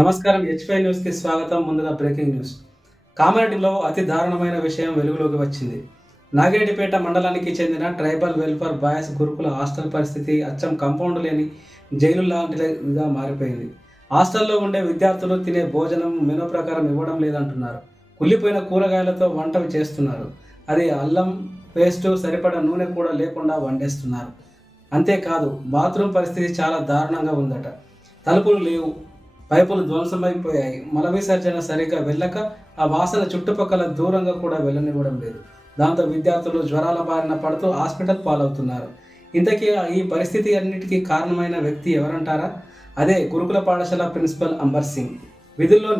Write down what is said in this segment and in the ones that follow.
నమస్కారం హెచ్పై న్యూస్కి స్వాగతం. ముందుగా బ్రేకింగ్ న్యూస్. కామారెడ్డిలో అతి దారుణమైన విషయం వెలుగులోకి వచ్చింది. నాగిరెడ్డిపేట మండలానికి చెందిన ట్రైబల్ వెల్ఫేర్ బాయ్స్ గురుకుల హాస్టల్ పరిస్థితి అచ్చం కాంపౌండ్ లేని జైలు లాంటిగా మారిపోయింది. హాస్టల్లో ఉండే విద్యార్థులు తినే భోజనం మెనూ ప్రకారం ఇవ్వడం లేదంటున్నారు. కుళ్ళిపోయిన కూరగాయలతో వంట చేస్తున్నారు. అది అల్లం పేస్టు సరిపడా నూనె కూడా లేకుండా వండేస్తున్నారు. అంతేకాదు బాత్రూమ్ పరిస్థితి చాలా దారుణంగా ఉందట. తలుపులు లేవు, పైపులు ధ్వంసమైపోయాయి. మల విసర్జన సరిగ్గా వెళ్ళక ఆ వాసన చుట్టుపక్కల దూరంగా కూడా వెళ్ళనివ్వడం లేదు. దాంతో విద్యార్థులు జ్వరాల బారిన పడుతూ హాస్పిటల్ పాలవుతున్నారు. ఇంతకీ ఈ పరిస్థితి అన్నిటికీ కారణమైన వ్యక్తి ఎవరంటారా? అదే గురుకుల పాఠశాల ప్రిన్సిపల్ అంబర్ సింగ్. విధుల్లో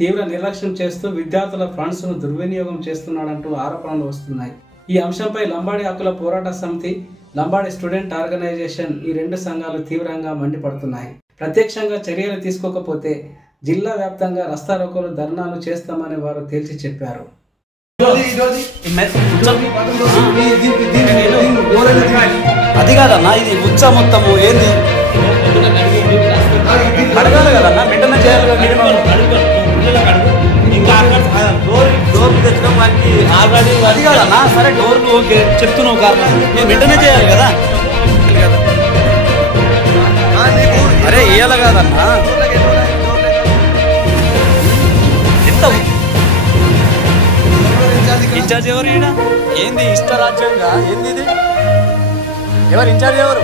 తీవ్ర నిర్లక్ష్యం చేస్తూ విద్యార్థుల ఫండ్స్ను దుర్వినియోగం చేస్తున్నాడంటూ ఆరోపణలు వస్తున్నాయి. ఈ అంశంపై లంబాడి హక్కుల పోరాట సమితి, లంబాడి స్టూడెంట్ ఆర్గనైజేషన్ ఈ రెండు సంఘాలు తీవ్రంగా మండిపడుతున్నాయి. ప్రత్యక్షంగా చర్యలు తీసుకోకపోతే జిల్లా వ్యాప్తంగా రస్తారోకోలు, ధర్నాలు చేస్తామని వారు తేల్చి చెప్పారు. అది కాదన్నా, ఇది ఉచ్చ మొత్తము ఏంది అడగాలి కదన్నా, వెంటనే చేయాలి. అది కాదన్నా, సరే డోర్లు ఓకే చెప్తున్నావు కారణం, నేను వెంటనే చేయాలి కదా. అరే ఇయ్యాల కాదన్నా, ఎంత ఇన్ఛార్జ్ ఎవరు? ఈయన ఏంది ఇష్టరాజ్యంగా ఏంది ఇది? ఎవరు ఇన్ఛార్జ్? ఎవరు?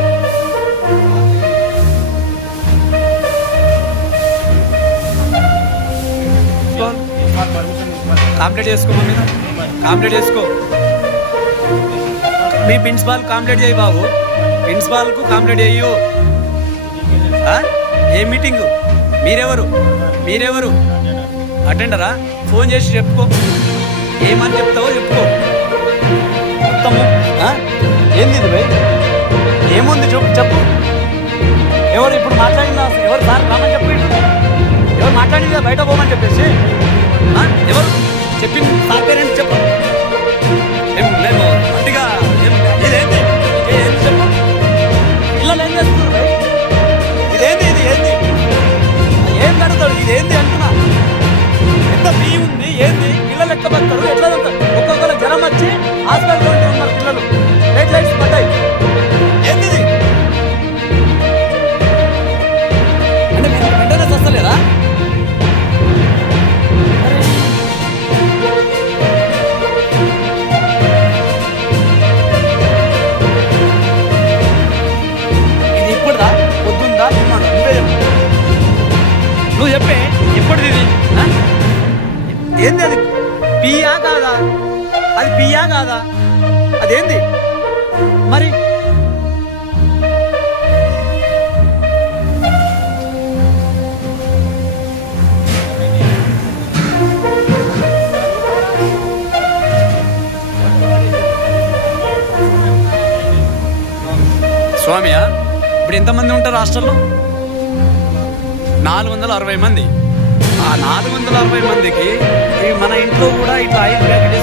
కంప్లీట్ చేసుకో, మమ్మీ కంప్లీట్ చేసుకో. మీ ప్రిన్సిపాల్ కంప్లీట్ చేయి బాబు, ప్రిన్సిపాల్కు కంప్లీట్ చేయు. ఏ మీటింగు? మీరెవరు అటెండరా? ఫోన్ చేసి చెప్పుకో, ఏమని చెప్తావో చెప్పుకో మొత్తము. ఏంది ఇది భయ్? ఏముంది చెప్పు. ఎవరు ఇప్పుడు మాట్లాడిందా? ఎవరు సార్ రామని చెప్పి ఎవరు మాట్లాడిందా? బయట పోమని చెప్పేసి ఎవరు చెప్పింది? సార్ పేరేంటి చెప్పు. నేను అట్టిగా ఇదేంటి చెప్పు. పిల్లలు ఏం చేస్తున్నారు భయ్? ఇదేంది ఏం జరుగుతాడు? ఇదేంది అంటున్నా. ఎంత ఫీ ఉంది ఏంది? పిల్లలు ఎట్లా బతారు? ఎట్లా చదువుతారు? ఒక్కొక్కరు జ్వరం వచ్చి హాస్పిటల్లో ఉంటే ఉన్నారు పిల్లలు. లైట్ లైట్స్ పడ్డాయి. ఏంది అంటే మీరు వెంటనే చస్తలేదా? ఇది ఇప్పుడుదా పొద్దుందా తిన్నాడు? నువ్వు చెప్పే ఎప్పుడుది ఇది? ఏంది అది? పియా కాదా? అది పియా కాదా? అదేంది మరి? స్వామియా, ఇప్పుడు ఎంతమంది ఉంటారు హాస్టల్లో? 460 మంది. ఆ 460 మందికి మన ఇంట్లో కూడా ఇట్లా 5 ప్యాకెట్